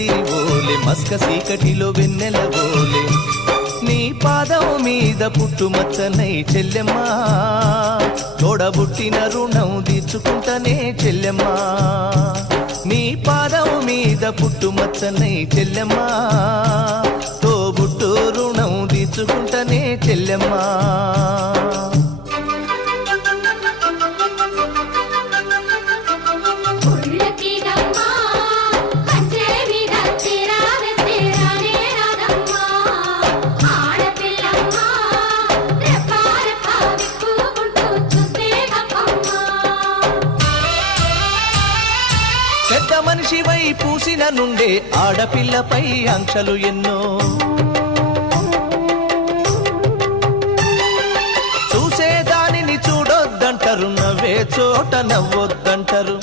పందిరి ఓలే మస్క సీకటిలో వెన్నెల ఓలే నీ పాదం మీద పుట్టుమచ్చనై చెల్లెమ్మా తోడబుట్టిన రుణం తీర్చుకుంటనే చెల్లెమ్మా నీ పాదం మీద పుట్టుమచ్చనై చెల్లెమ్మా తోబుట్టు రుణం తీర్చుకుంటనే చెల్లెమ్మా పెద్ద మనిషివై పూసిన నుండే ఆడపిల్లపై ఆంక్షలు ఎన్నో చూసేదానిని చూడొద్దంటారు నవ్వే చోట నవ్వొద్దంటారు